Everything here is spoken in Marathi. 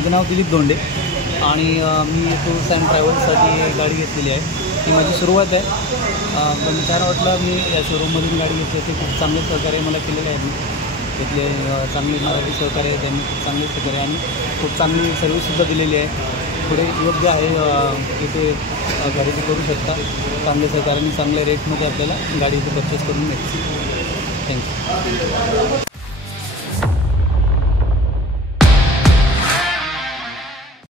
माझं नाव दिलीप दोंडे आणि मी टूर्स अँड ट्रॅव्हल्ससाठी गाडी घेतलेली आहे. ही माझी सुरुवात आहे. पण छान वाटलं मी या शोरूममधून गाडी घेतली. ते खूप चांगले सहकार्य मला केलेले आहे. तिथले चांगले मराठी सहकार्य आहे, त्यांनी खूप चांगले सहकार्य आणि खूप चांगली सर्व्हिससुद्धा दिलेली आहे. पुढे योग्य आहे, इथे खरेदी करू शकता. चांगले सहकार्याने चांगल्या रेटमध्ये आपल्याला गाडी इथे परचेस करून मिळते. थँक्यू.